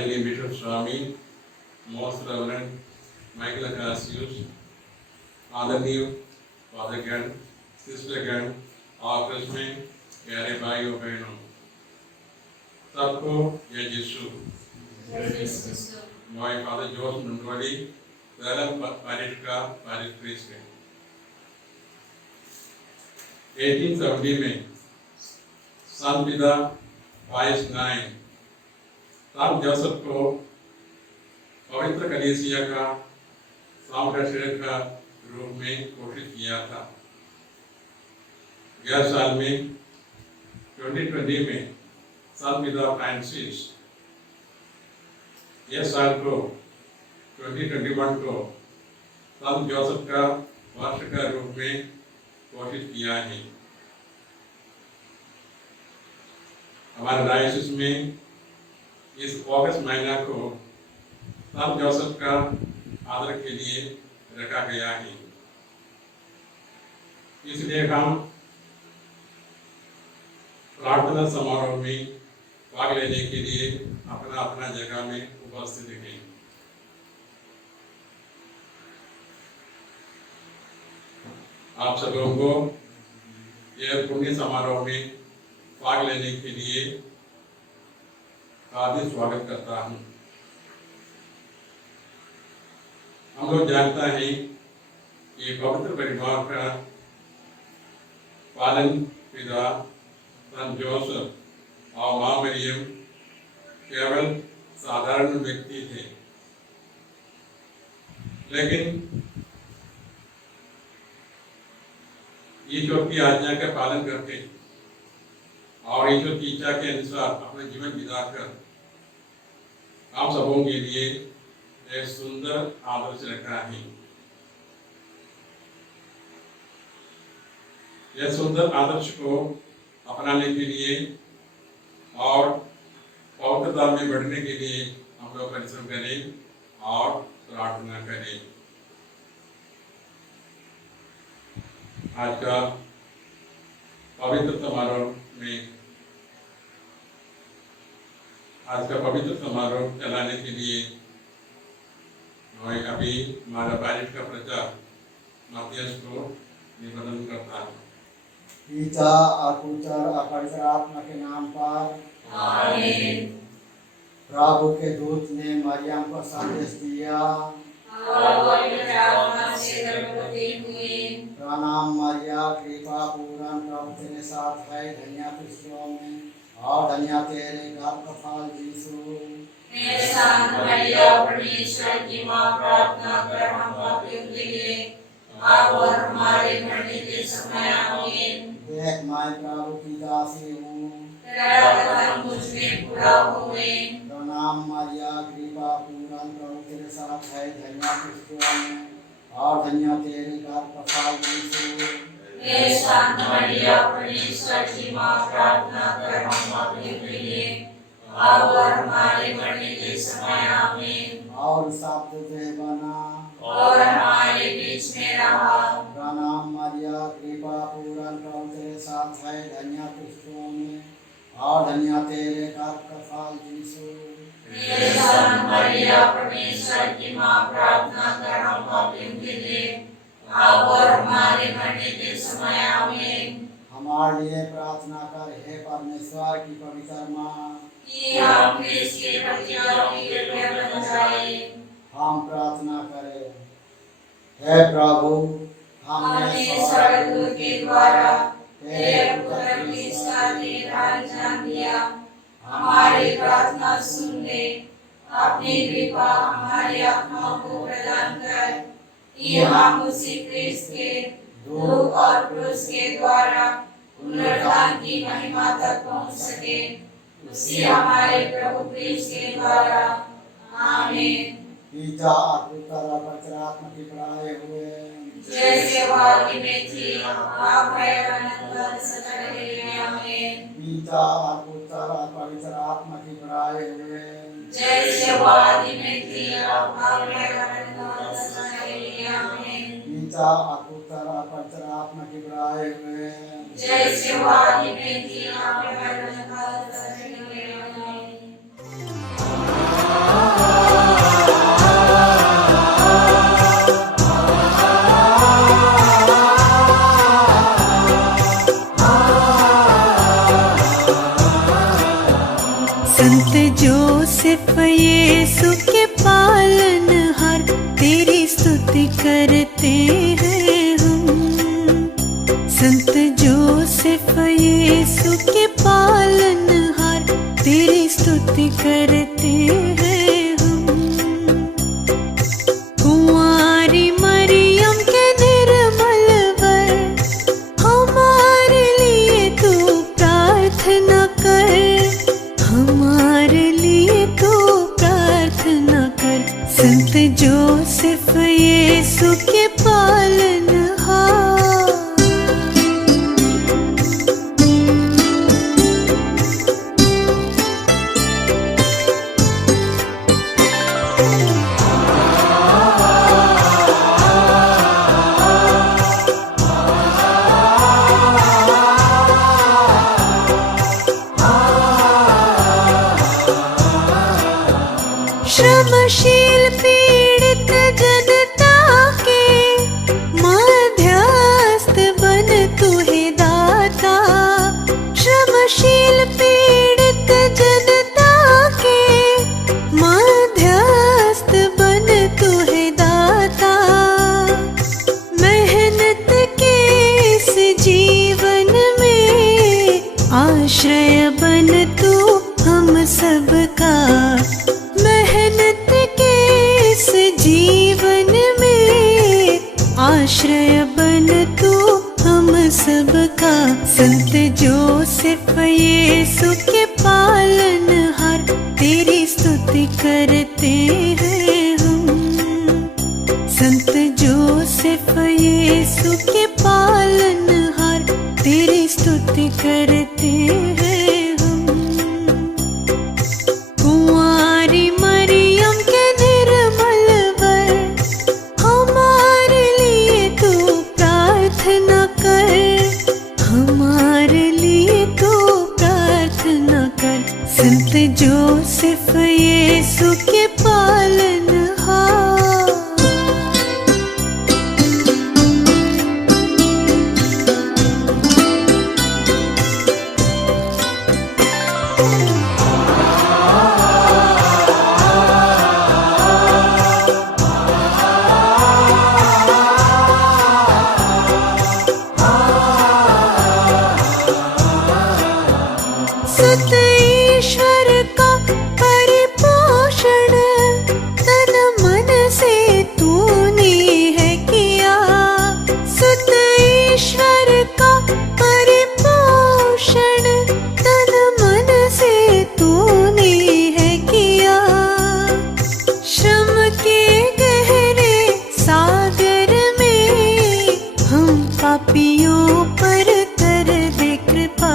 आदरणीय बिशप स्वामी, most reverend Michael अकासियुस, आदरणीय फादरगण, सिस्टरगण और क्रिस्में प्यारे भाइयों बहनों, सबको ये यीशु My father Joseph Nundwadi, Dalam Paritka, Paris Priest. 1870 में सन पिता पाइस 9 तब जोसेफ को पवित्र कलीसिया का सांप्रदायिक का रूप में घोषित किया था। 11 साल में 2020 में सन पिता फ्रांसिस यह साल को 2021 को सन जोसेफ का वर्ष का रूप में घोषित किया है। हमारे डायोसिस में इस अगस्त महीना को सन जोसेफ का आदर के लिए रखा गया है। इसलिए हम प्रार्थना समारोह में भाग लेने के लिए अपना अपना जगह में उपस्थित हैं। आप सब लोगों को यह पुण्य समारोह में भाग लेने के लिए हार्दिक स्वागत करता हूं। हम लोग जानता है कि पवित्र परिवार का पालन पिता सन जोसेफ और मां मरियम केवल साधारण व्यक्ति थे, लेकिन ईश्वर की आज्ञा का पालन करके और ईश्वर की इच्छा के अनुसार अपना जीवन बिताकर आप सबों के लिए एक सुंदर आदर्श रखा है। यह सुंदर आदर्श को अपनाने के लिए और पवित्रता में बढ़ने के लिए हम लोग परिश्रम करें और प्रार्थना करें। आज का पवित्र समारोह चलाने के लिए मैं अभी हमारा पारिश का प्रचार माध्यस को निवेदन करता हूँ। पिता और पुत्र और पवित्र आत्मा के नाम पर आमीन। प्रभु के दूत ने मरियम को संदेश दिया, प्रणाम मरिया, कृपा पूर्ण, प्रभु तेरे साथ है, धन्य तू स्त्रियों में और धन्य तेरे गर्भ का फल यीशु। हे शांत मरिया, परमेश्वर की मां, प्रार्थना कर हम पापियों के लिए अब और हमारे मरने के समय आमीन। देख मैं प्रभु की दासी हूँ, तेरा वचन मुझ में पूरा होवे। प्रणाम मरिया, कृपा पूर्ण, प्रभु तेरे साथ है, धन्य तू स्त्रियों में और धन्य तेरे गर्भ का फल यीशु। हे शांत मरिया, परमेश्वर की मां, प्रार्थना कर हम पापियों के लिए अब और हमारे मरने के समय आमीन। और शब्द देह बना और हमारे बीच में रहा। प्रणाम मरिया, कृपा पूर्ण, प्रभु तेरे साथ है, धन्य तू स्त्रियों में और धन्य तेरे गर्भ का फल यीशु। हे शांत मरिया, परमेश्वर की मां, प्रार्थना कर हम पापियों के लिए अब और हमारे मरने के समय आमीन। हमारे लिए प्रार्थना कर हे परमेश्वर की पवित्र मां, कि हम इसके प्रतिज्ञाओं की कृपा बन जाए। हम प्रार्थना करें। हे प्रभु, हमने स्वर्गदूत के द्वारा तेरे पुत्र की इच्छा के दान जान दिया। हमारी प्रार्थना सुन ले, अपनी कृपा हमारी आत्माओं को प्रदान कर कि हम उसी क्रिस्त के दुख और क्रूस के द्वारा पुनरुत्थान की महिमा तक पहुंच सके। उसी हमारे प्रभु क्रिस्त के द्वारा आमीन। पिता और पुत्र और पवित्र आत्मा की पढ़ाए हुए जैसे वादी में थी आप है अनंत सदा रहे आमीन। पिता और पुत्र और पवित्र आत्मा की पढ़ाए हुए जैसे वादी में थी आप है अनंत सदा रहे आमीन। पिता और पुत्र और पवित्र आत्मा की पढ़ाए हुए जैसे वादी में थी आप है अनंत सदा रहे आमीन। करते हैं हम। संत जोसेफ यीशु के पालनहार, तेरी स्तुति करते हैं हम। कुंवारी मरियम के निर्मल वर, हमारे लिए तू प्रार्थना कर, हमारे लिए तू प्रार्थना कर। संत जोसेफ यीशु के पालनहार। श्रमशील पीड़ित जनता के मध्यस्थ बन तू है दाता। श्रमशील पीड़ित जनता के मध्यस्थ बन तू है दाता। मेहनत के इस जीवन में आश्रय बन तू हम सबका। मेहनत के इस जीवन में आश्रय बन तू हम सबका। संत जोसेफ यीशु के पालनहार, तेरी स्तुति करते हैं हम। संत जोसेफ यीशु के पालनहार, तेरी स्तुति करते हैं हम। कुंवारी मरियम के निर्मल वर, हमारे लिए तू प्रार्थना कर, हमारे लिए तू प्रार्थना कर। संत जोसेफ यीशु के पालनहार। सुत ईश्वर का परिपोषण तन मन से तूने है किया। सुत ईश्वर का परिपोषण तन मन से तूने है किया। श्रम के गहरे सागर में हम पापियों पर कर दे कृपा।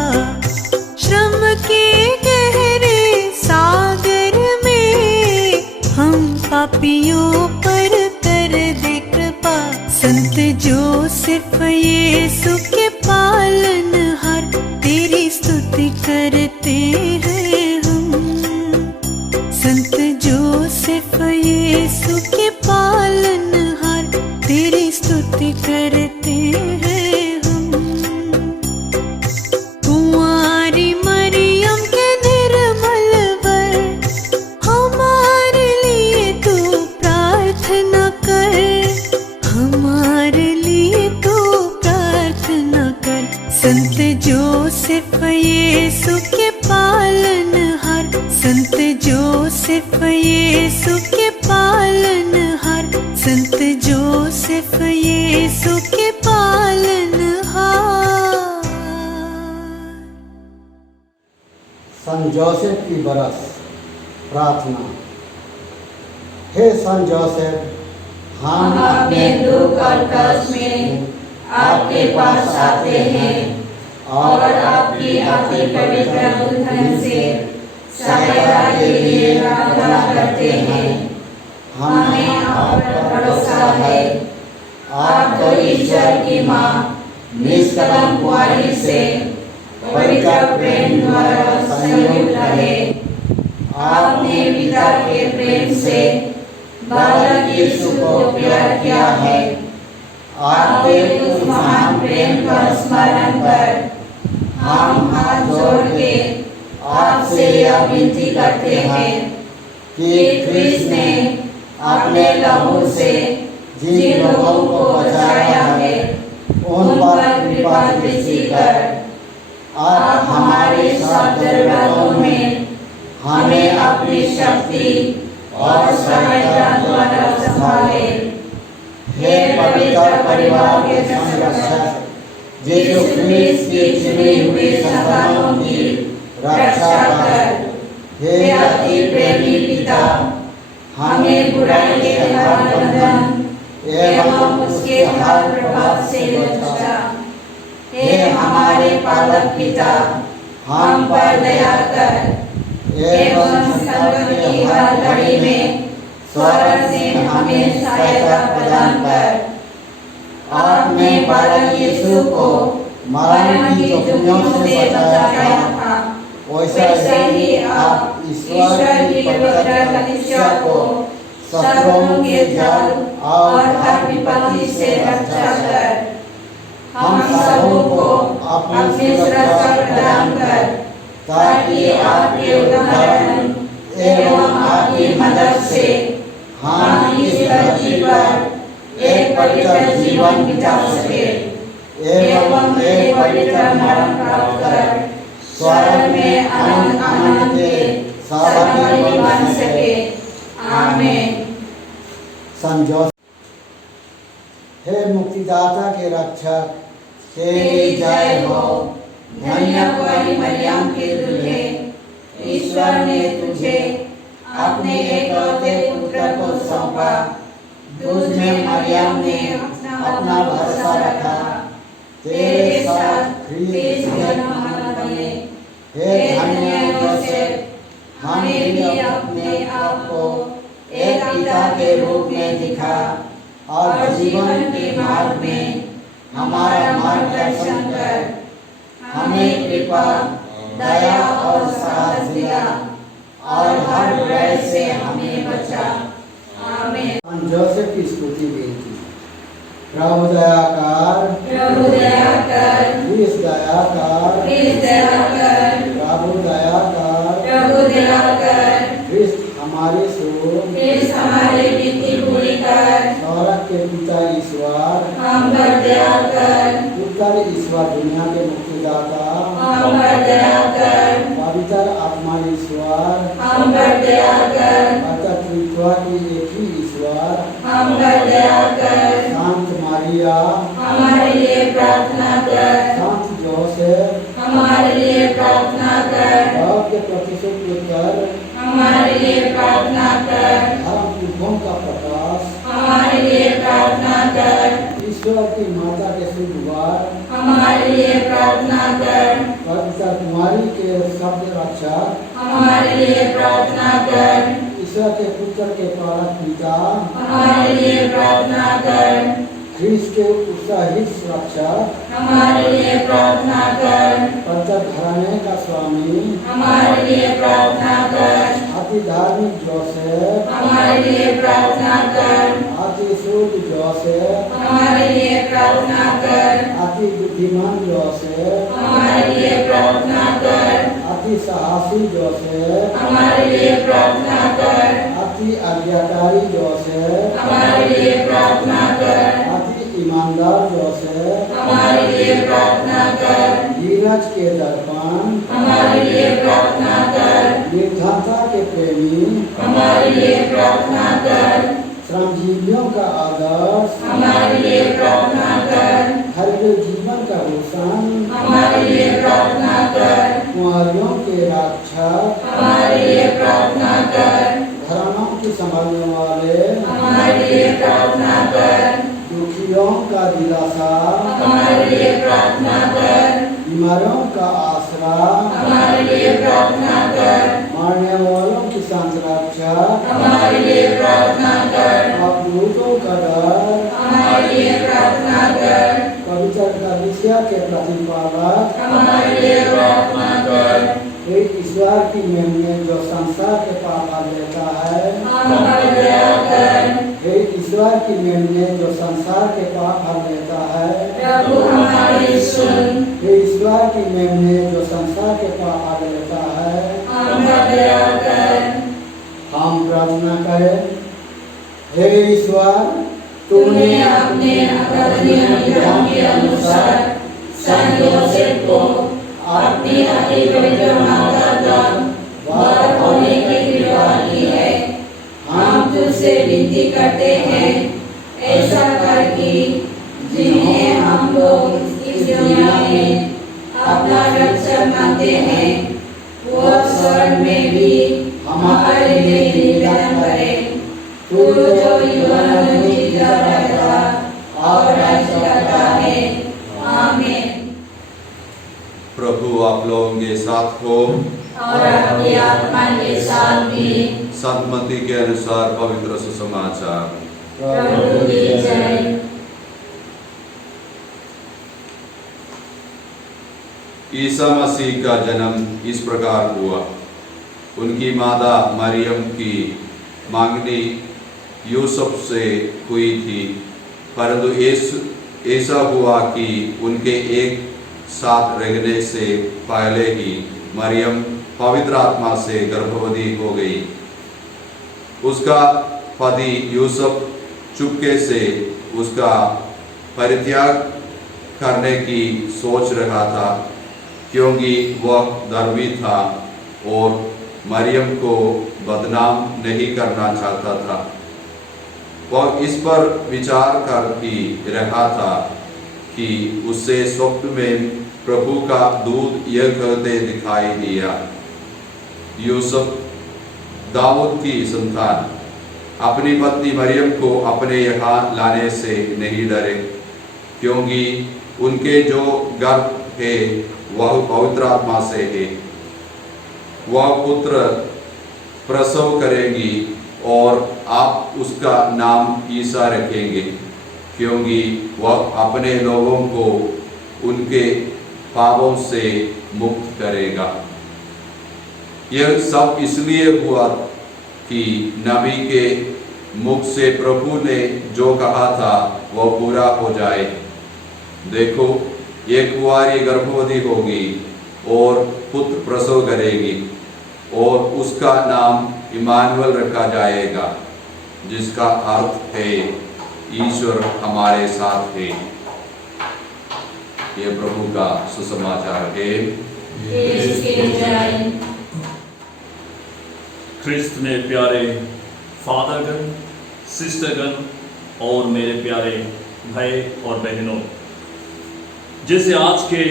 श्रम के गहरे सागर में हम पापियों पर कर दे कृपा। संत जोसेफ यीशु के पालनहार, तेरी स्तुति करते हैं हम। संत जोसेफ यीशु के पालनहार, तेरी स्तुति करते हैं हम। कुंवारी मरियम के निर्मल वर, हमारे लिए तू प्रार्थना कर, हमारे लिए तू प्रार्थना कर। संत जोसेफ यीशु के पालनहार, संत जोसेफ यीशु के पालनहार, संत जोसेफ यीशु के पालनहार। संत जोसेफ की बरस प्रार्थना। हे संत जोसेफ, हम अपने दुख और कष्ट में आपके पास आते हैं और आपकी अति पवित्र उद्धरण से सहायता के लिए प्रार्थना करते हैं। हमें आप पर भरोसा है। आप तो ईश्वर की माँ निष्कलंक कुंवारी से पवित्र प्रेम द्वारा संयुक्त रहे। आपने पिता के प्रेम से बालक यीशु को प्यार किया है। आपके उस महान प्रेम का स्मरण कर हम हाथ जोड़ के आपसे यह विनती करते हैं कि क्रिस्त ने अपने लहू से जिन लोगों को बचाया है उन पर कृपा दृष्टि कर। आप हमारे सब जरूरतों में हमें अपनी शक्ति और सहायता द्वारा संभाले। हे पवित्र परिवार के संरक्षक, यीशु ख्रीस्त की चुनी हुई संतानों की रक्षा कर। हे अति प्रेमी पिता, हमें बुराई के हर बंधन एवं उसके हर प्रभाव से बचा। हे हमारे पालक पिता, हम पर दया कर एवं संकट की हर घड़ी में स्वर्ग से हमें सहायता प्रदान कर। आपने बालक यीशु को मरण की जोखिमों से बचाया था, वैसे ही आप ईश्वर की पवित्र कलीसिया को शत्रुओं के जाल और हर विपत्ति से रक्षा कर। हम सबों को अपनी सुरक्षा प्रदान कर, ताकि आपके उदाहरण एवं आपकी मदद से हम इस धरती पर एक पवित्र जीवन बिता सके एवं एक पवित्र मरण प्राप्त कर स्वर्ग में अनंत आनंद के सहभागी बन सके। आमीन। संजोग। हे मुक्तिदाता के रक्षक, तेरी जय हो। धन्य कुंवारी मरियम के दुल्हे, ईश्वर ने तुझे अपने एकलौते पुत्र को सौंपा। तुझ में मरियम ने अपना भरोसा रखा। तेरे साथ ख्रीस्त जन्मवान बने। हे धन्य योसेफ, हमें भी अपने आप को एक पिता के रूप में दिखा और जीवन के मार्ग में हमारा मार्गदर्शन कर। हमें कृपा, दया और साहस दिया और हर बुराई से हमें बचा। आमीन। जोसेफ की स्तुति बेनती। प्रभु दया कर, प्रभु दया कर, ख्रीस्त दया कर, ख्रीस्त दया कर, प्रभु दया कर, प्रभु दया कर, ख्रीस्त हमारे सुन, ख्रीस्त हमारी विनती पूरी कर। स्वर्ग के पिता ईश्वर, हम पर दया कर। पुत्र ईश्वर, दुनिया के मुक्तिदाता, हम पर दया कर। पवित्र आत्मा ईश्वर, हम पर दया कर। पवित्र त्रित्व की एक ही ईश्वर, हम पर दया कर। शांत मारिया, हमारे लिए प्रार्थना कर। शांत जोसेफ, हमारे लिए प्रार्थना कर। बाप के प्रतिशोध पुत्र, हमारे लिए प्रार्थना कर। धर्म युगों का प्रकाश, हमारे लिए प्रार्थना कर। ईश्वर की माता के सुद्वार, हमारे लिए प्रार्थना कर। पवित्र कुमारी के शब्द रक्षक, हमारे लिए प्रार्थना कर। ईश्वर के पुत्र के पालक पिता, हमारे लिए प्रार्थना कर। ख्रीस्त के उत्साहित रक्षक, हमारे लिए प्रार्थना कर। पवित्र घराने का स्वामी, हमारे लिए प्रार्थना कर। अति धार्मिक जोसेफ, हमारे लिए प्रार्थना कर। अति शुद्ध जोसेफ, हमारे लिए प्रार्थना कर। अति बुद्धिमान जोसेफ, हमारे लिए प्रार्थना कर। अति साहसी जोसेफ, हमारे लिए प्रार्थना कर। अति आज्ञाकारी जोसेफ, हमारे लिए प्रार्थना कर। अति ईमानदार जोसेफ, हमारे लिए प्रार्थना कर। धीरज के दर्पण, हमारे लिए प्रार्थना कर। निर्धनता के प्रेमी, हमारे लिए प्रार्थना कर। श्रमजीवियों का आदर्श, हमारे लिए प्रार्थना कर। हरित जीवन का रोशन, हमारे लिए प्रार्थना कर। कुंवारियों के रक्षक, हमारे लिए प्रार्थना कर। घरानों की संभालने वाले, हमारे लिए प्रार्थना कर। दुखियों का दिलासा, हमारे लिए प्रार्थना कर। बीमारों का आसरा, हमारे लिए प्रार्थना कर। मरने वालों की संरक्षा, हमारे लिए प्रार्थना कर। अपराधों का डर, हमारे लिए प्रार्थना कर। पवित्र कलीसिया के प्रतिपालक, हमारे लिए प्रार्थना कर। हे ईश्वर की मेमने जो संसार के पाप हर लेता है, हम पर दया कर। हे ईश्वर की मेमने जो संसार के पाप हर लेता है, प्रभु हमारी सुन। हे ईश्वर की मेमने जो संसार के पाप हर लेता है, हम पर दया कर। हम प्रार्थना करें। हे ईश्वर, तूने अपने अकथनीय नियम के अनुसार संत योसेफ को अपनी अति पवित्र माता का वर होने की कृपा की है। हम तुझसे विनती करते हैं, ऐसा कर कि जिन्हें हम लोग इस दुनिया में अपना रक्षक मानते हैं, वो स्वर्ग में भी हमारे लिए निवेदन करे। तू जो युगों में जीता रहता और राज्य करता है। आमीन। प्रभु आप लोगों के साथ हो और अपनी आत्मा के साथ भी। संत मत्ती के अनुसार पवित्र सुसमाचार। प्रभु की जय। ईसा मसीह का जन्म इस प्रकार हुआ। उनकी माता मरियम की मांगनी यूसुफ से हुई थी, परंतु ऐसा हुआ कि उनके एक साथ रहने से पहले ही मरियम पवित्र आत्मा से गर्भवती हो गई। उसका पति यूसुफ चुपके से उसका परित्याग करने की सोच रहा था, क्योंकि वह धर्मी था और मरियम को बदनाम नहीं करना चाहता था। वह इस पर विचार कर ही रहा था कि उसे स्वप्न में प्रभु का दूत यह कहते दिखाई दिया, यूसुफ दाऊद की संतान, अपनी पत्नी मरियम को अपने यहाँ लाने से नहीं डरे, क्योंकि उनके जो गर्भ है वह पवित्र आत्मा से है। वह पुत्र प्रसव करेगी और आप उसका नाम ईसा रखेंगे, क्योंकि वह अपने लोगों को उनके पापों से मुक्त करेगा। यह सब इसलिए हुआ कि नबी के मुख से प्रभु ने जो कहा था वह पूरा हो जाए। देखो, एक कुंवारी गर्भवती होगी और पुत्र प्रसव करेगी और उसका नाम इमानुएल रखा जाएगा, जिसका अर्थ है ईश्वर हमारे साथ है। यह प्रभु का सुसमाचार है। ख्रिस्त में प्यारे फादरगण, सिस्टरगण और मेरे प्यारे भाई और बहनों, जैसे आज के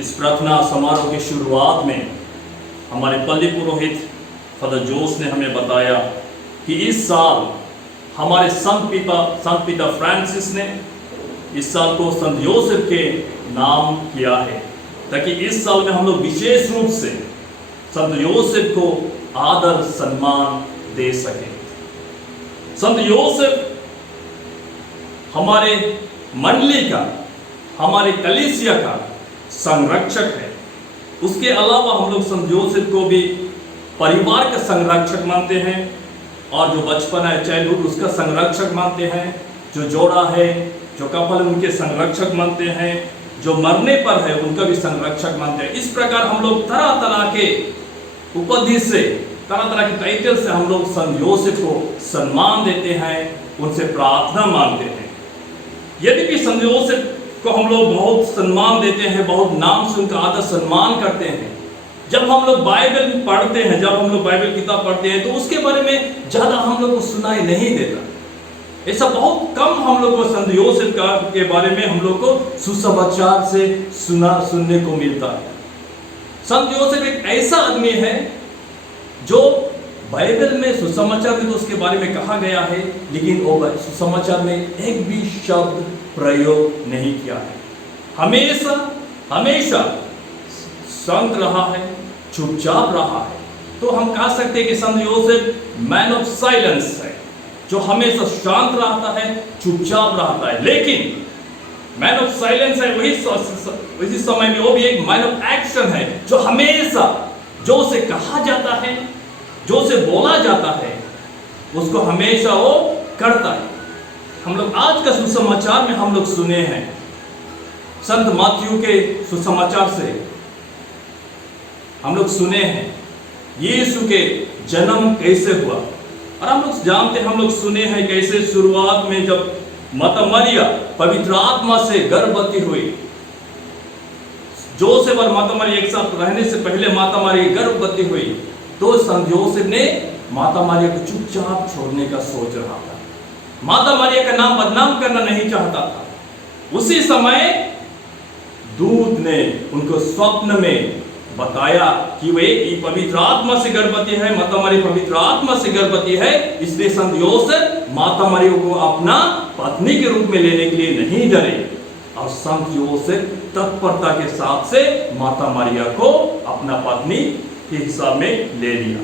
इस प्रार्थना समारोह की शुरुआत में हमारे पल्ली पुरोहित फादर जोस ने हमें बताया कि इस साल हमारे संत पिता फ्रांसिस ने इस साल को संत योसेफ के नाम किया है, ताकि इस साल में हम लोग विशेष रूप से संत योसेफ को आदर सम्मान दे सके। संत योसेफ हमारे मंडली का, हमारे कलीसिया का संरक्षक है। उसके अलावा हम लोग संत योसेफ को भी परिवार का संरक्षक मानते हैं, और जो बचपन है चाइल्डहुड उसका संरक्षक मानते हैं, जो जोड़ा है, जो कपल उनके संरक्षक मानते हैं, जो मरने पर है उनका भी संरक्षक मानते हैं। इस प्रकार हम लोग तरह तरह के उपाधि से, तरह तरह के टाइटल से हम लोग संत योसेफ को सम्मान देते हैं, उनसे प्रार्थना मांगते हैं। यद्यपि संत योसेफ को हम लोग बहुत सम्मान देते हैं, बहुत नाम से उनका आदर सम्मान करते हैं, जब हम लोग बाइबल पढ़ते हैं, जब हम लोग बाइबल किताब पढ़ते हैं, तो उसके बारे में ज़्यादा हम लोग को सुनाई नहीं देता। ऐसा बहुत कम हम लोग को संत योसेफ के बारे में हम लोग को सुसमाचार से सुनने को मिलता है। संत योसेफ एक ऐसा आदमी है जो बाइबल में सुसमाचार में तो उसके बारे में कहा गया है, लेकिन वो सुसमाचार में एक भी शब्द प्रयोग नहीं किया है। हमेशा शांत रहा है, चुपचाप रहा है। तो हम कह सकते हैं कि संत योसेफ मैन ऑफ साइलेंस है, जो हमेशा शांत रहता है, चुपचाप रहता है। लेकिन मैन ऑफ साइलेंस है, वही समय में वो भी एक मैन ऑफ एक्शन है, जो हमेशा जो उसे कहा जाता है, जो उसे बोला जाता है, उसको हमेशा वो करता है। हम लोग आज का सुसमाचार में हम लोग सुने हैं संत मत्ती के सुसमाचार से हम लोग सुने हैं यीशु के जन्म कैसे हुआ। और हम लोग जानते हैं, हम लोग सुने हैं कैसे शुरुआत में जब माता मरिया पवित्र आत्मा से गर्भवती हुई। जोसेफ और माता मरिया एक साथ रहने से पहले माता मरिया गर्भवती हुई, तो संत जोसेफ ने माता मरिया को चुपचाप छोड़ने का सोच रहा था। माता मरिया का नाम बदनाम करना नहीं चाहता था। उसी समय दूत ने उनको स्वप्न में बताया कि वे पवित्र आत्मा से गर्भवती है, माता मरिया पवित्र आत्मा से गर्भवती है, इसलिए संत योसेफ माता मरिया को अपना पत्नी के रूप में लेने के लिए नहीं डरे और संत योसेफ तत्परता के साथ से माता मरिया को अपना पत्नी के हिसाब में ले लिया।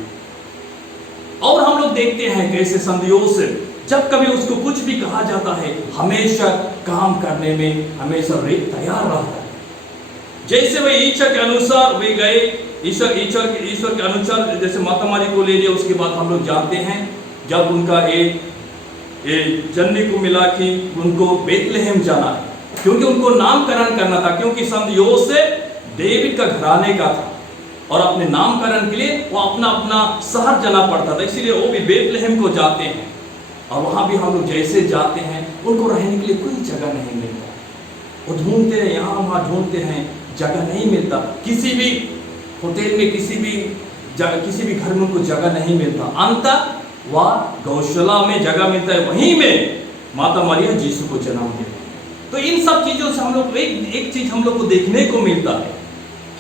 और हम लोग देखते हैं कैसे संत योसेफ जब कभी उसको कुछ भी कहा जाता है हमेशा काम करने में हमेशा तैयार रहता है। जैसे वे ईश्वर के अनुसार वे गए, ईश्वर के अनुसार जैसे माता मरिया को ले लिया। उसके बाद हम लोग जानते हैं जब उनका एक जानने को मिला कि उनको बेथलेहम जाना है, क्योंकि उनको नामकरण करना था, क्योंकि संत योसेफ डेविड का घराने का था और अपने नामकरण के लिए वो अपना अपना शहर जाना पड़ता था, इसीलिए वो भी बेथलेहम को जाते हैं। और वहाँ भी हम लोग जैसे जाते हैं उनको रहने के लिए कोई जगह नहीं मिलता, वो ढूंढते हैं यहाँ वहाँ ढूंढते हैं, जगह नहीं मिलता। किसी भी होटल में किसी भी घर में उनको जगह नहीं मिलता। अंततः वह गौशाला में जगह मिलता है, वहीं में माता मरिया यीशु को जन्म देते हैं। तो इन सब चीज़ों से हम लोग एक चीज हम लोग को देखने को मिलता है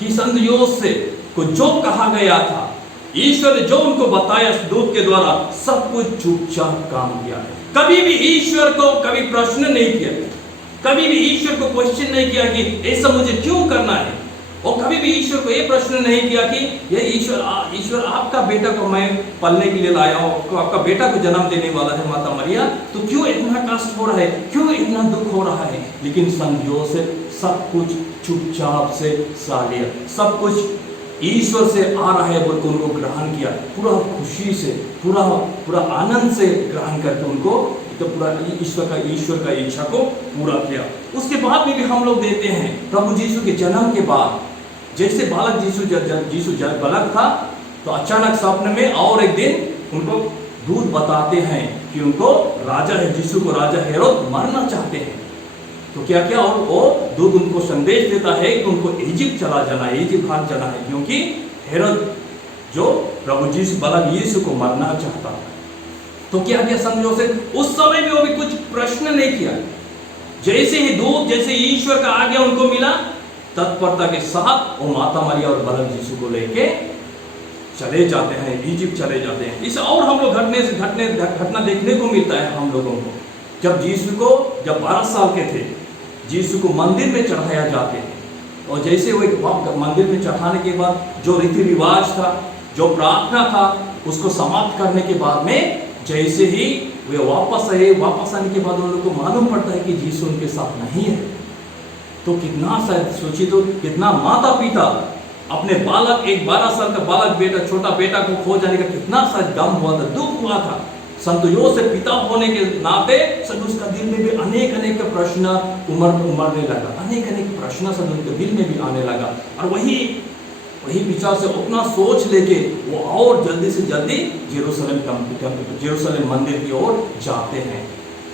कि संत योसेफ को जो कहा गया था, ईश्वर ने जो उनको बताया दूत के द्वारा, सब कुछ चुपचाप काम किया है। कभी भी ईश्वर को कभी प्रश्न नहीं किया, कभी भी ईश्वर को क्वेश्चन नहीं किया कि ऐसा मुझे क्यों करना है, और कभी भी ईश्वर को ये प्रश्न नहीं किया कि ये ईश्वर आपका बेटा को मैं पलने के लिए लाया हूँ, आपका बेटा को जन्म देने वाला है माता मरिया, तो क्यों इतना कष्ट हो रहा है, क्यों इतना दुख हो रहा है। लेकिन संत योसेफ सब कुछ चुपचाप से सह लिया, सब कुछ ईश्वर से आ रहा है बोलकर उनको ग्रहण किया, पूरा खुशी से पूरा आनंद से ग्रहण करके उनको तो पूरा ईश्वर का इच्छा को पूरा किया। उसके बाद में भी हम लोग देते हैं प्रभु यीशु के जन्म के बाद, जैसे बालक यीशु बालक था, तो अचानक स्वप्न में और एक दिन उनको दूत बताते हैं कि उनको राजा है, यीशु को राजा हेरोद मारना चाहते हैं। तो क्या किया, और वो दूत उनको संदेश देता है कि उनको इजिप्ट चला जाना है, इजिप्ट भाग जाना है, क्योंकि हेरोद जो प्रभु यीशु बालक यीशु को मारना चाहता था। तो क्या किया संत योसेफ, उस समय भी वो भी कुछ प्रश्न नहीं किया। जैसे ही दूत, जैसे ईश्वर का आज्ञा उनको मिला, तत्परता के साथ वो माता मरिया और बालक यीशु को लेके चले जाते हैं, इजिप्ट चले जाते हैं। इसे और हम लोग घटना देखने को मिलता है हम लोगों को। जब यीशु को 12 साल के थे, यीशु को मंदिर में चढ़ाया जाते हैं, और जैसे वो मंदिर में चढ़ाने के बाद जो रीति रिवाज था, जो प्रार्थना था, उसको समाप्त करने के बाद में जैसे ही वे वापस आने के बाद उन लोगों को मालूम पड़ता है कि यीशु उनके साथ नहीं है। तो कितना शायद सोचिए, तो कितना माता पिता अपने बालक, एक 12 साल का बालक बेटा, छोटा बेटा को खो जाने का कितना शायद गम हुआ था, दुख हुआ था। संत योसेफ पिता होने के नाते सब उसका दिल में भी अनेक प्रश्न उमड़ने लगा, अनेक प्रश्न सब उनके दिल में भी आने लगा। और वही विचार से अपना सोच लेके वो और जल्दी से जल्दी जेरूशलेम मंदिर की ओर जाते हैं,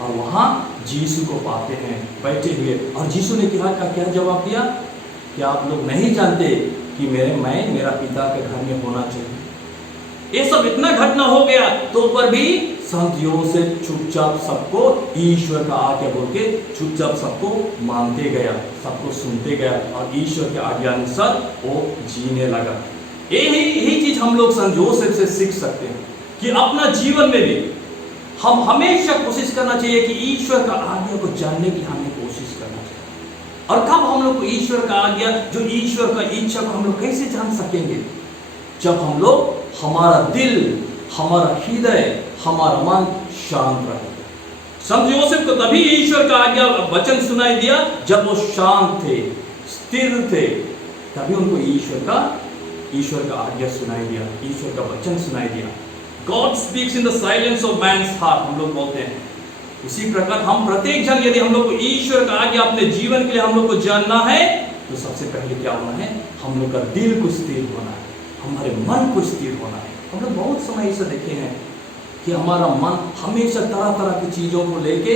और वहाँ यीशु को पाते हैं बैठे हुए। और यीशु ने क्या जवाब दिया कि आप लोग नहीं जानते कि मैं मेरा पिता के घर में होना चाहिए। ये सब इतना घटना हो गया तो पर भी संत योसेफ चुपचाप सबको ईश्वर का आज्ञा बोल के चुपचाप सबको मानते गया, सबको सुनते गया, और ईश्वर के आज्ञा अनुसार वो जीने लगा। यही चीज हम लोग संत योसेफ से सीख सकते हैं कि अपना जीवन में भी हम हमेशा कोशिश करना चाहिए कि ईश्वर का आज्ञा को जानने की हमें कोशिश करना चाहिए। और कब हम लोग को ईश्वर का आज्ञा, जो ईश्वर का इच्छा को हम लोग कैसे जान सकेंगे, जब हम लोग, हमारा दिल, हमारा हृदय, हमारा मन शांत रहे। संत योसेफ को तभी ईश्वर का आज्ञा वचन सुनाई दिया जब वो शांत थे, स्थिर थे, तभी उनको ईश्वर का आज्ञा सुनाई दिया, ईश्वर का वचन सुनाई दिया। God speaks in the silence of man's heart, हम लोग बोलते हैं। उसी प्रकार हम प्रत्येक जन, यदि हम लोग को ईश्वर का आज्ञा अपने जीवन के लिए हम लोग को जानना है, तो सबसे पहले क्या होना है, हम लोग का दिल को स्थिर होना है, हमारे मन को स्थिर होना है। हम लोग बहुत समय ऐसा देखे हैं कि हमारा मन हमेशा तरह तरह की चीज़ों को लेके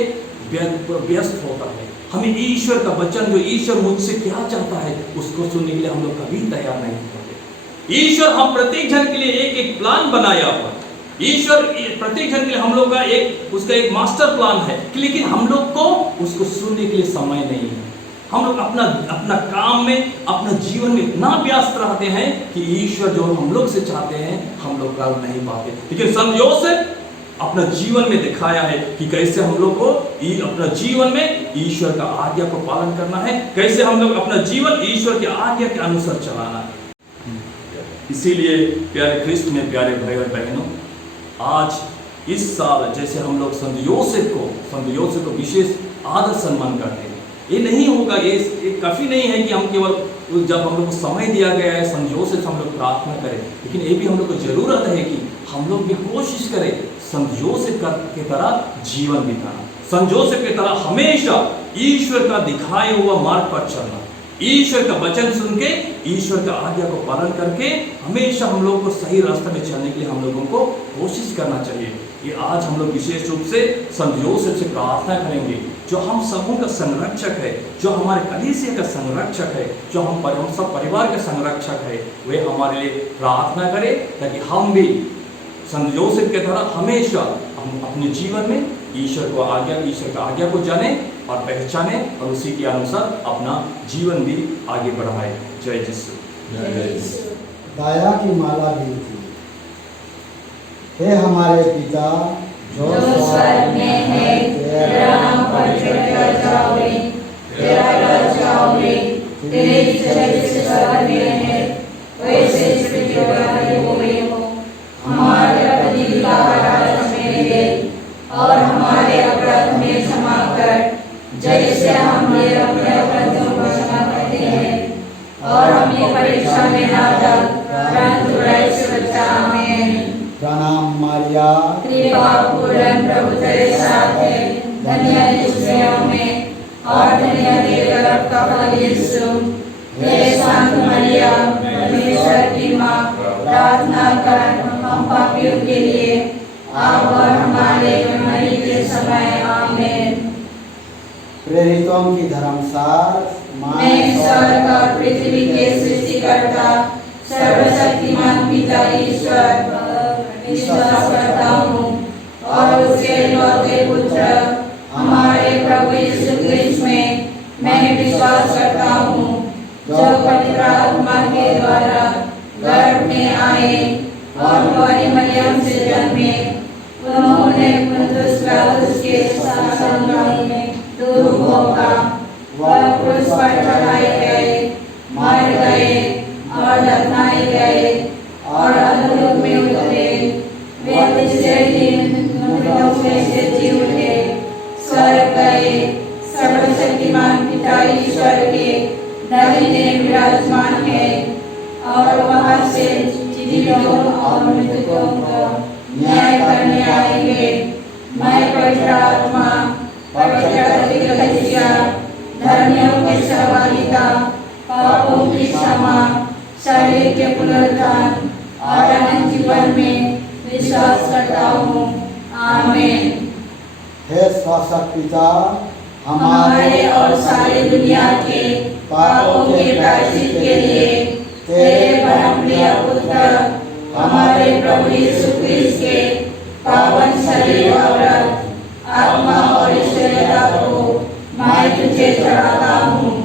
व्यस्त होता है। हमें ईश्वर का वचन, जो ईश्वर मुझसे क्या चाहता है, उसको सुनने के लिए हम लोग कभी तैयार नहीं होते। ईश्वर हम प्रत्येक जन के लिए एक एक प्लान बनाया हुआ। ईश्वर प्रत्येक जन के लिए हम लोग का उसका एक मास्टर प्लान है, लेकिन हम लोग को उसको सुनने के लिए समय नहीं है। हम लोग अपना काम में, अपना जीवन में इतना व्यस्त रहते हैं कि ईश्वर जो हम लोग से चाहते हैं हम लोग कर नहीं पाते। लेकिन संत योसेफ अपना जीवन में दिखाया है कि कैसे हम लोग को अपना जीवन में ईश्वर का आज्ञा को पालन करना है, कैसे हम लोग अपना जीवन ईश्वर के आज्ञा के अनुसार चलाना है। इसीलिए प्यारे ख्रिस्त में प्यारे भाई और बहनों, आज इस साल जैसे हम लोग संत योसेफ को विशेष आदर सम्मान करते हैं। ये नहीं होगा, ये काफ़ी नहीं है कि हम केवल जब हम लोग को समय दिया गया है संत योसेफ से हम लोग प्रार्थना करें, लेकिन ये भी हम लोग को जरूरत है कि हम लोग भी कोशिश करें संत योसेफ की तरह जीवन बिताना, संत योसेफ की तरह हमेशा ईश्वर का दिखाए हुआ मार्ग पर चलना, ईश्वर का वचन सुन के ईश्वर का आज्ञा को पालन करके हमेशा हम लोगों को सही रास्ते में चलने के लिए हम लोगों को कोशिश करना चाहिए। ये आज हम लोग विशेष रूप से संत योसेफ से प्रार्थना करेंगे, जो हम समूह का संरक्षक है, जो हमारे कलीसिया का संरक्षक है, जो हम सब परिवार के संरक्षक है, वे हमारे लिए प्रार्थना करें ताकि हम भी संत योसेफ की तरह हमेशा हम अपने जीवन में ईश्वर का आज्ञा को जाने और पहचाने और उसी के अनुसार अपना जीवन भी आगे बढ़ाए। जय यीशु। दया की माला दी थी। हे हमारे पिता जो स्वर्ग में है, तेरा नाम पवित्र किया जाए, तेरा राज्य आवे, तेरी इच्छा जैसे स्वर्ग में है वैसे पृथ्वी पर हो। हमारा प्रतिदिन का आहार हमें दे और हमारे अपराध हमें क्षमा कर, जैसे हम अपने अपराधियों को क्षमा करते हैं, और हमें परीक्षा में ना डाल, परंतु बुराई से बचा। आमीन। प्रणाम मारिया, कृपा पूर्ण प्रभु तेरे साथ है, धन्य है स्त्रियों में और धन्य है गर्भ का फल यीशु। हे शांत मरिया, परमेश्वर की माँ, प्रार्थना कर हम पापियों के लिए अब और हमारे मरने के समय। आमीन। प्रेरितों की धर्मसार, मैं स्वर्ग और पृथ्वी के सृष्टिकर्ता सर्वशक्तिमान पिता ईश्वर विश्वास करता हूँ और उसके इकलौते पुत्र हमारे प्रभु यीशु क्रिस्त में मैं विश्वास करता हूँ, जो पवित्र आत्मा के द्वारा गर्भ में आए और कुंवारी मरियम से जन्मे। उन्होंने पुन्तियुस पिलातुस के शासन में दुख भोगा, वह क्रूस पर चढ़ाए गए, मर गए और दफनाए गए और अधोलोक में उतरे। वे तीसरे दिन मृतों में से जी उठे, स्वर्ग गए, सर्वशक्तिमान पिता ईश्वर के दाहिने विराजमान है और वहाँ से जीवितों और मृतकों को न्याय करने आएंगे। मैं पवित्र आत्मा, पवित्र कलीसिया, धर्मियों की सहभागिता, पापों की क्षमा, शरीर के पुनरुत्थान और अनंत जीवन में विश्वास करता हूँ। आमीन। हे शासक पिता, हमारे और सारी दुनिया के पापों के प्रायश्चित के लिए तेरे परमप्रिय पुत्र हमारे प्रभु यीशु क्रिस्त के पावन शरीर और आत्मा और ईश्वरीयता को मैं तुझे चढ़ाता हूँ।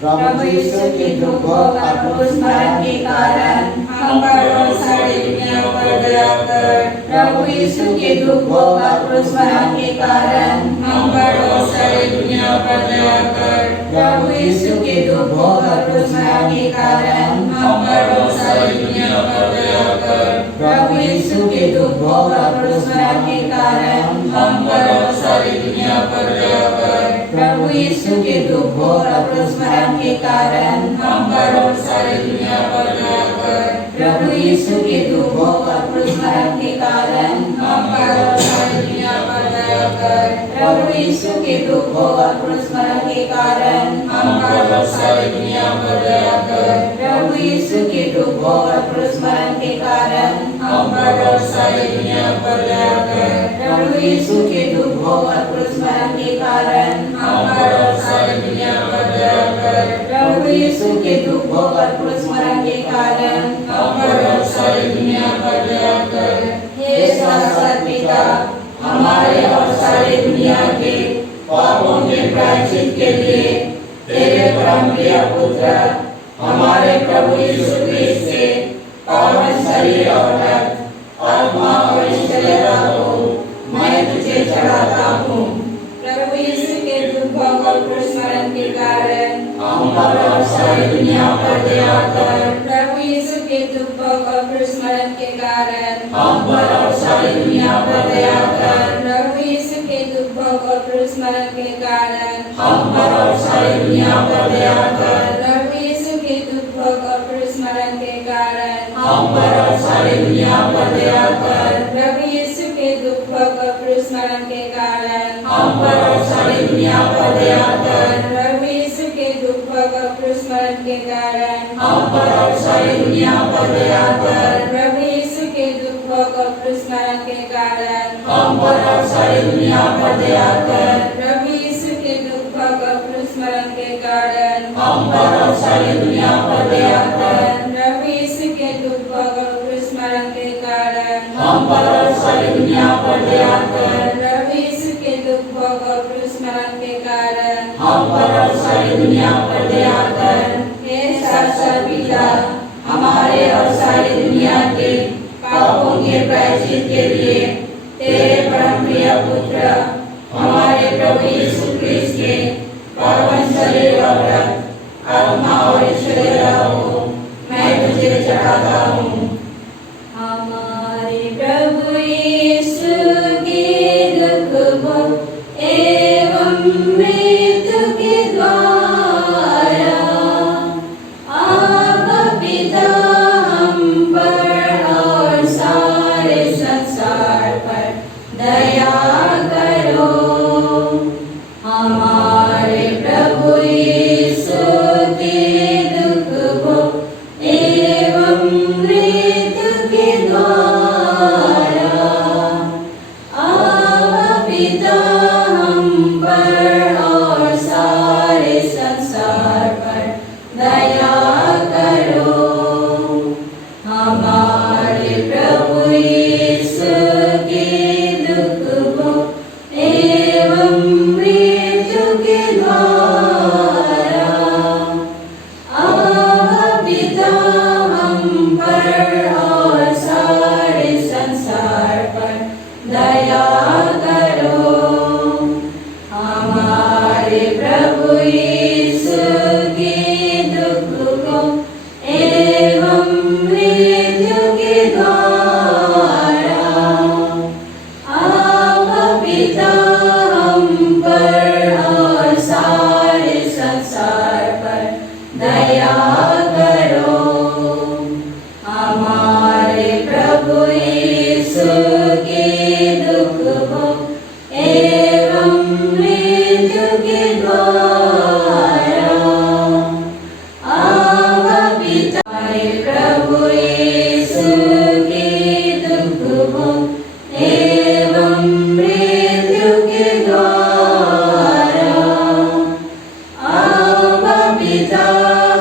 प्रभु यीशु के दुख और क्रूस मरण के कारण हम पर और सारी दुनिया पर दया कर। प्रभु यीशु के दुख और क्रूस मरण के कारण हम पर और सारी दुनिया पर दया कर। प्रभु यीशु के दुख और क्रूस मरण के कारण हम पर और सारी दुनिया पर दया कर। प्रभु यीशु के दुख और क्रूस मरण के कारण हम पर और सारी दुनिया पर दया कर। प्रभु यीशु के दुख और क्रूस मरण के कारण हम पर और सारी दुनिया पर दया कर। प्रभु यीशु के दुख और क्रूस मरण के कारण हम पर और सारी दुनिया पर दया कर। प्रभु यीशु के दुख और क्रूस मरण के कारण हम पर और सारी दुनिया पर दया कर। प्रभु यीशु के दुख भोग और क्रूस मरण के कारण हम पर और सारी दुनिया पर दया कर। प्रभु यीशु के दुख भोग और क्रूस मरण के कारण हम पर और सारी दुनिया पर दया कर। प्रभु यीशु के दुख भोग और क्रूस मरण के कारण हम पर और सारी दुनिया पर दया कर। हे शाश्वत पिता, हमारे और सारी दुनिया के पापों के प्रायश्चित के लिए तेरे परम प्रिय पुत्र हमारे प्रभु यीशु क्रिस्त के पावन शरीर और रक्त, आत्मा और शरीर को मैं तुझे चढ़ाता हूँ। प्रभु यीशु के दुख भोग और क्रूस मरण के कारण हम पर और सारी दुनिया पर दया कर। प्रभु यीशु के दुख भोग और क्रूस मरण के कारण हम पर और सारी दुनिया पर दया कर। प्रभु यीशु के दुख भोग और क्रूस मरण के कारण हम पर और सारी दुनिया पर दया कर। प्रभु यीशु के दुख भोग और क्रूस मरण के कारण हम पर और सारी दुनिया पर दया कर। प्रभु यीशु के दुख भोग और क्रूस मरण के कारण हम पर और सारी दुनिया पर दया कर। प्रभु यीशु के दुख भोग और क्रूस मरण के कारण हम पर और सारी दुनिया पर दया कर। प्रभु यीशु के दुख भोग और क्रूस मरण के कारण हम पर और सारी दुनिया पर दया कर। प्रभु यीशु के दुख भोग और क्रूस मरण के कारण हम पर और सारी दुनिया पर दया कर। प्रभु यीशु के दुख भोग और क्रूस मरण के कारण हम पर और सारी दुनिया पर दया कर। प्रभु यीशु के दुख भोग और क्रूस मरण के कारण हम पर और सारी दुनिया पर दया कर। हे शाश्वत पिता, हमारे और सारी दुनिया के पापों के प्रायश्चित के लिए तेरे परम प्रिय पुत्र हमारे प्रभु यीशु क्रिस्त के पावन शरीर और रक्त, आत्मा और शरीर को मैं तुझे चढ़ाता हूँ। हमारे प्रभु यीशु के दुख भोग एवं मृत्यु के द्वारा आप पिता हम पर और सारे संसार पर दया करो। हमारे प्रभु यीशु के दुख भोग एवं मृत्यु के द्वारा आप पिता हम पर और सारे संसार पर दया करो। हमारे प्रभु यीशु के दुख भोग एवं मृत्यु के द्वारा आप पिता हम पर और सारे संसार पर दया करो। हमारे प्रभु यीशु के दुख भोग एवं मृत्यु के द्वारा आप पिता हम पर और सारे संसार पर दया करो। हमारे प्रभु यीशु के दुख भोग एवं मृत्यु के द्वारा आप पिता हमारे प्रभु यीशु के दुख भोग एवं मृत्यु के द्वारा आप पिता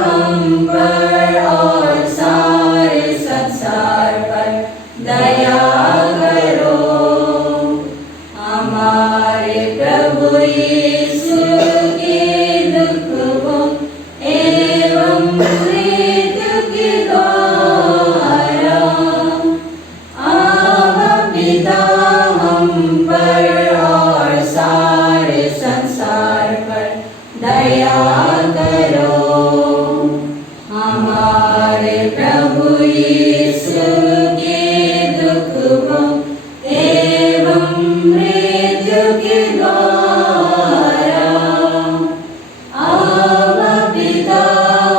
हम पर और सारे संसार पर दया करो। हमारे प्रभु यीशु के दुख भोग एवं मृत्यु के द्वारा आप पिता हम पर और सारे संसार पर दया करो। हमारे प्रभु यीशु के दुख भोग एवं मृत्यु के द्वारा आप पिता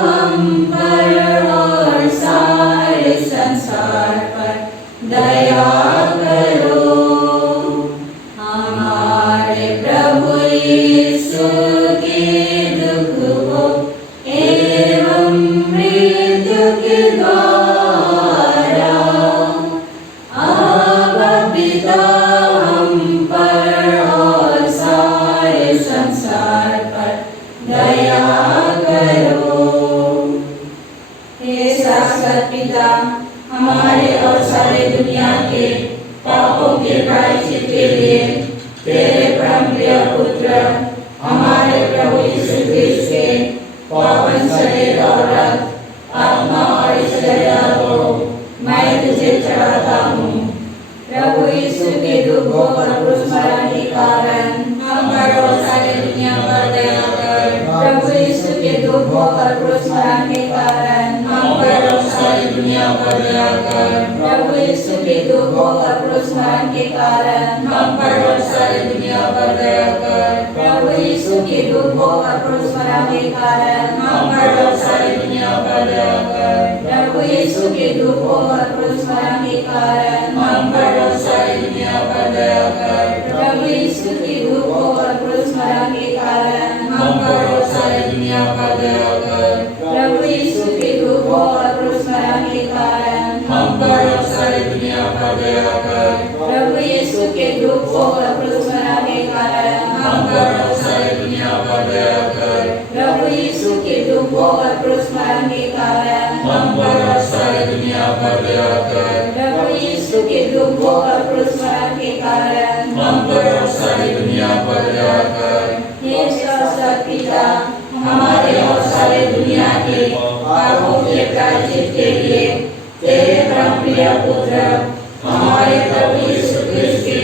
हम पर और सारे संसार पर दया करो। हमारे प्रभु यीशु के दुख भोग एवं मृत्यु के द्वारा संसार पर दया करो। हे शाश्वत पिता, हमारे और सारे दुनिया के पापों के प्रायश्चित के लिए तेरे परम प्रिय पुत्र हमारे प्रभु यीशु क्रिस्त के पावन शरीर और रक्त, आत्मा और ऐश्वर्य को मैं तुझे चढ़ाता हूँ। प्रभु यीशु के दुखों और क्रूस मरण के कारण हम पर और सारी दुनिया पर दया कर। प्रभु यीशु के दुखों और क्रूस मरण के कारण हम पर और सारी दुनिया पर दया कर। प्रभु यीशु के दुखों और क्रूस मरण के कारण हम पर और सारी दुनिया पर दया कर। प्रभु यीशु के दुखों और क्रूस मरण के कारण हम पर और सारी दुनिया पर दया कर। प्रभु यीशु के दुखों और क्रूस मरण के कारण हम पर और सारी दुनिया पर दया कर। प्रभु यीशु के दुखों और क्रूस मरण के कारण हम पर और सारी दुनिया पर दया कर। प्रभु यीशु के दुखों और क्रूस मरण के कारण हम पर और सारी दुनिया पर दया कर। प्रभु यीशु के दुखों और क्रूस मरण के कारण हम पर और सारी दुनिया पर दया कर। प्रभु यीशु के दुखों और क्रूस मरण के कारण हम पर और सारी दुनिया पर दया कर। प्रभु यीशु के दुखों और क्रूस मरण के कारण हम पर और सारी दुनिया पर दया कर। हे शाश्वत पिता, हमारे और सारे दुनिया के पापों के प्रायश्चित के लिए तेरे परम प्रिय पुत्र हमारे प्रभु यीशु क्रिस्त के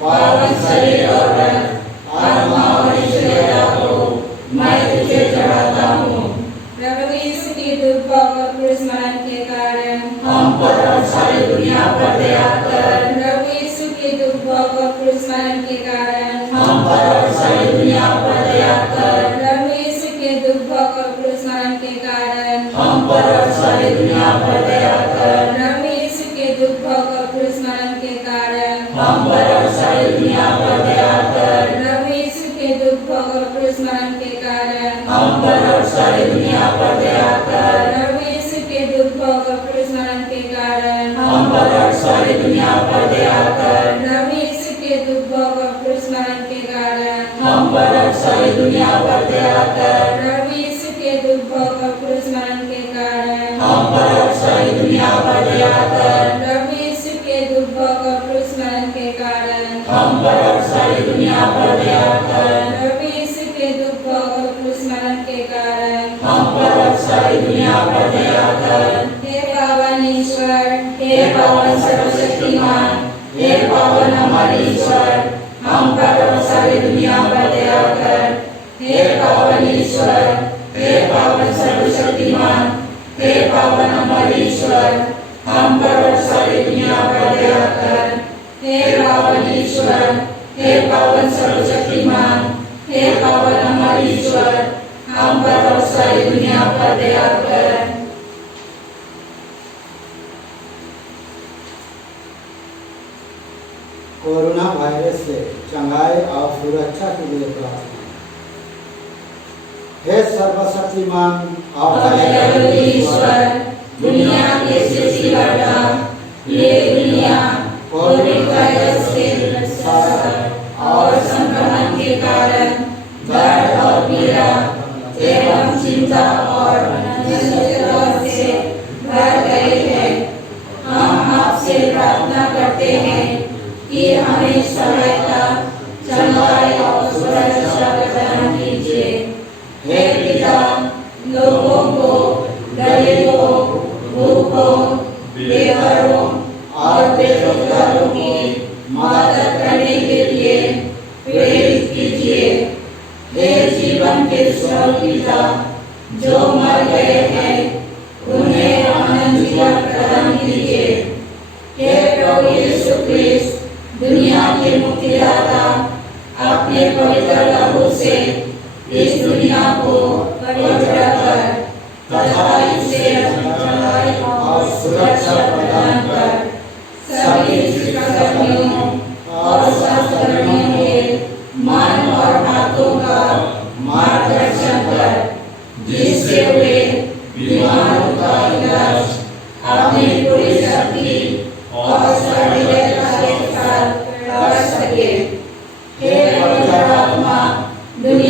पावन शरीर और रक्त, आत्मा और ऐश्वर्य को मैं तुझे चढ़ाता हूँ। प्रभु यीशु के दुखों और क्रूस मरण के कारण हम पर और सारी दुनिया पर दया कर। प्रभु यीशु के दुखों और क्रूस मरण के कारण हम पर और सारी दुनिया पर दया कर। प्रभु यीशु के दुखों और क्रूस मरण के कारण हम पर और सारी दुनिया पर दया कर। प्रभु यीशु के दुखों और क्रूस मरण के कारण हम पर और सारी दुनिया पर दया कर। प्रभु यीशु के दुखों और क्रूस मरण के कारण हम पर और सारी दुनिया पर दया कर। प्रभु यीशु के दुखों और क्रूस मरण के कारण हम पर और सारी दुनिया पर दया कर। प्रभु यीशु के दुखों और क्रूस मरण के कारण हम पर और सारी दुनिया पर दया कर। प्रभु यीशु के दुखों और क्रूस मरण के कारण हम पर और सारी दुनिया पर दया कर। प्रभु यीशु के दुखों और क्रूस मरण के कारण हम पर और सारी दुनिया पर दया कर। प्रभु यीशु के दुखों और क्रूस मरण के कारण हम पर और सारी दुनिया पर दया कर। हे पावन ईश्वर, हे पावन सर्वशक्तिमान, हे पावन हमारे ईश्वर, हम पर और सारी दुनिया पर दया कर। हे पावन ईश्वर, हे पावन सर्वशक्तिमान, हे पावन हमारे ईश्वर, हम पर और सारी दुनिया पर दया कर। हे पावन ईश्वर, हे पावन सर्वशक्तिमान, हे पावन हमारे ईश्वर, हम पर और सारी दुनिया पर दया कर। कोरोना वायरस से चंगाई और सुरक्षा के लिए प्रार्थना। हे सर्वशक्तिमान और ईश्वर, दुनिया के सृष्टिकर्ता, ये दुनिया कोविड वायरस के और संक्रमण के कारण दर्द और पीड़ा एवं चिंता और अनिश्चितता से भर गए हैं। हम आपसे प्रार्थना करते हैं कि हमें सहायता, चंगाई और सुरक्षा प्रदान कीजिए। हे पिता, लोगों को, गरीबों, भूखों, बेघरों और बेरोजगारों की मदद करने के लिए प्रेरित कीजिए। हे जीवन के स्रोत पिता, जो मर गए हैं उन्हें अनंत जीवन प्रदान कीजिए। हे प्रभु यीशु क्रिस्त, दुनिया के मुक्तिदाता, अपने पवित्र लहू से इस दुनिया को पवित्र कर तथा इसे चंगाई और सुरक्षा प्रदान कर। सभी चिकित्सकों और स्वास्थ्यकर्मियों के मन और हाथों का मार्गदर्शन कर, जिससे वे बीमारों का इलाज अपनी पूरी शक्ति और सक्रियता के साथ कर सके। हे पवित्र आत्मा, दुनिया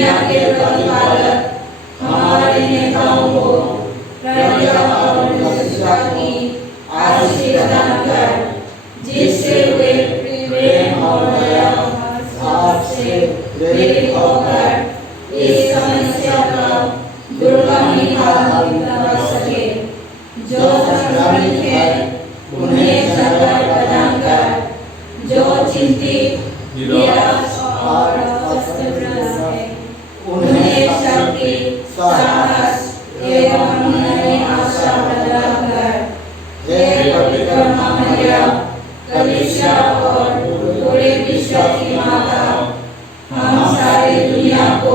सारी दुनिया को,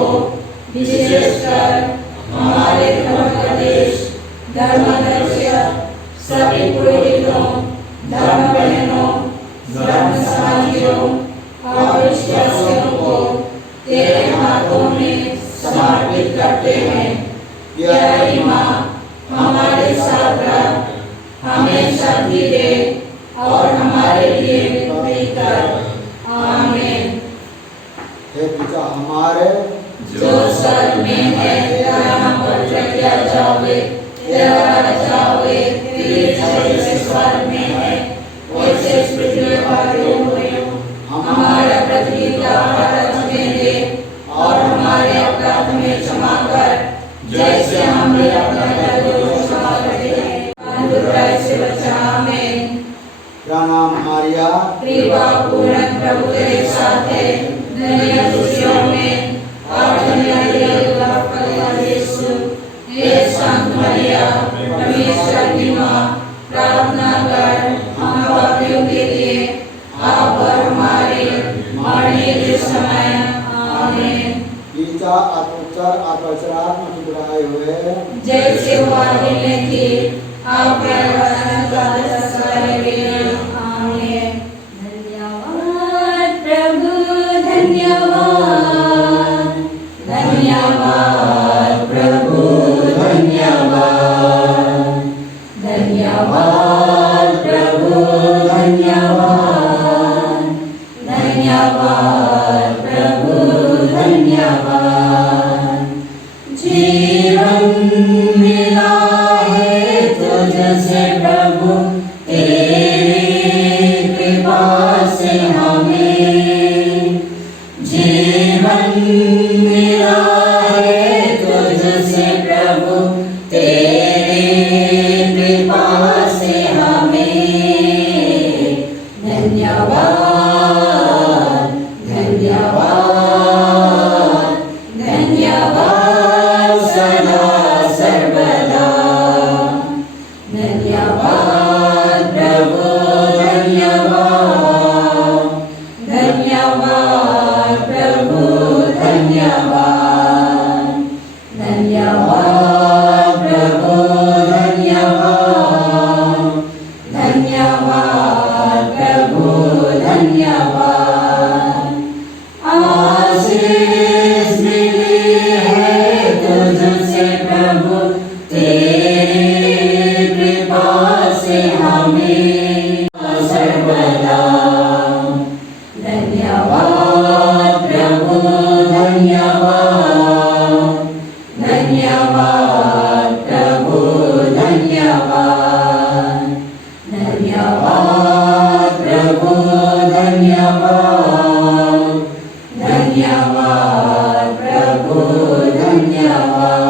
विशेषकर हमारे धर्म देश, धर्मदर्शक, सभी पुरोहितों, धर्म बहनों, धर्म साथियों और विश्वासियों को तेरे हाथों में समर्पित करते हैं। यह ईमान हमारे साथ रह, हमें शक्ति दे और हमारे लिए विनती कर। आमीन। हे पिता हमारे जो स्वर्ग में है, तेरा नाम पवित्र किया जावे, तेरा राज्य आवे, तेरी इच्छा जैसे स्वर्ग में है वैसे पृथ्वी पर हो। हमारा प्रतिदिन आहार हमें दे और हमारे अपराध हमें क्षमा कर, जैसे हम भी अपने अपराधियों को क्षमा करते हैं। बुराई से बचा हमें। प्रणाम मारिया, कृपा पूर्ण प्रभु तेरे साथ है, धन्य खुशियों में और धन्य यीशु। हे संत मरिया, परमेश्वर की माँ, प्रार्थना कर हम पापियों के लिए, आप और हमारे मरने के समय। आमीन। पिता और पुत्र और पवित्र आत्मा की बुराई हुए, जैसे वो आदि में थी, आप वरदान का करेंगे। आमीन। धन्यवाद प्रभु, धन्यवाद, धन्यवाद प्रभु, धन्यवाद, धन्यवाद प्रभु, धन्यवाद, धन्यवाद प्रभु, धन्यवाद। जीवन मिला है तुझसे प्रभु, तेरी कृपा से हमें। जीवन मिला है तुझसे प्रभु, तेरी कृपा से हमें। धन्यवाद, धन्यवाद, धन्यवाद सदा सर्वदा। धन्यवाद प्रभु, धन्यवाद, धन्यवाद प्रभु, धन्यवाद, धन्यवाद प्रभु, धन्यवाद, धन्यवाद प्रभु, धन्यवाद। आशीष मिली है तुझसे प्रभु, तेरी कृपा से हमें सर्वदा। धन्यवाद प्रभु, धन्यवाद, धन्यवाद प्रभु, धन्यवाद, धन्यवाद प्रभु, धन्यवाद, धन्यवाद प्रभु, धन्यवाद।